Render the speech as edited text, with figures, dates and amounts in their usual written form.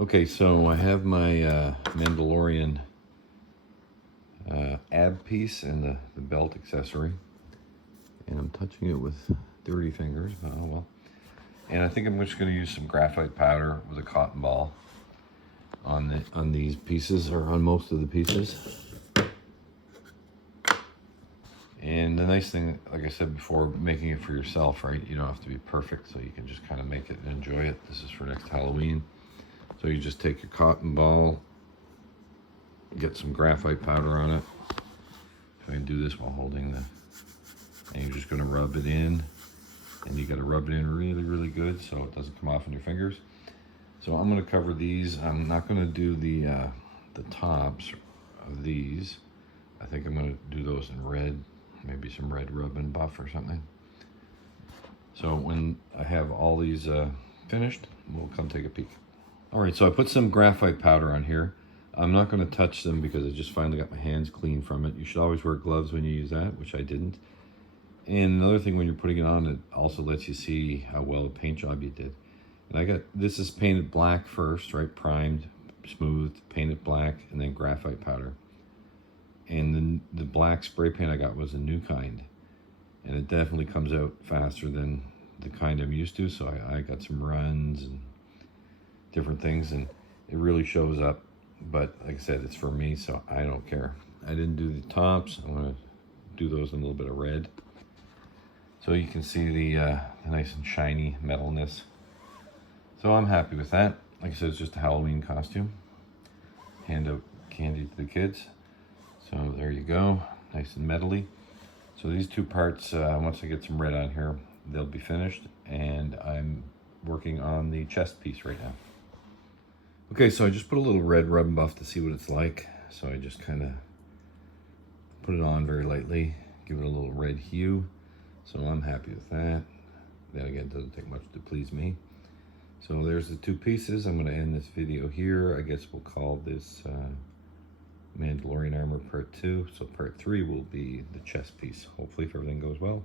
Okay, so I have my Mandalorian ab piece and the belt accessory, and I'm touching it with dirty fingers, but oh well. And I think I'm just going to use some graphite powder with a cotton ball on these pieces, or on most of the pieces. And the nice thing, like I said before, making it for yourself, right? You don't have to be perfect, so you can just kind of make it and enjoy it. This is for next Halloween. So you just take your cotton ball, get some graphite powder on it. If I can do this while holding and you're just gonna rub it in, and you gotta rub it in really, really good so it doesn't come off on your fingers. So I'm gonna cover these. I'm not gonna do the tops of these. I think I'm gonna do those in red, maybe some red rub and buff or something. So when I have all these finished, we'll come take a peek. All right, so I put some graphite powder on here. I'm not gonna touch them because I just finally got my hands clean from it. You should always wear gloves when you use that, which I didn't. And another thing, when you're putting it on, it also lets you see how well a paint job you did. And this is painted black first, right? Primed, smoothed, painted black, and then graphite powder. And then the black spray paint I got was a new kind. And it definitely comes out faster than the kind I'm used to. So I got some runs and different things, and it really shows up. But like I said, it's for me, so I don't care. I didn't do the tops. I want to do those in a little bit of red, so you can see the nice and shiny metalness. So I'm happy with that. Like I said, it's just a Halloween costume. Hand out candy to the kids. So there you go, nice and metally. So these two parts, once I get some red on here, they'll be finished, and I'm working on the chest piece right now. Okay, so I just put a little red rub and buff to see what it's like. So I just kind of put it on very lightly, give it a little red hue. So I'm happy with that. Then again, it doesn't take much to please me. So there's the two pieces. I'm going to end this video here. I guess we'll call this Mandalorian armor part 2. So part 3 will be the chest piece, hopefully, if everything goes well.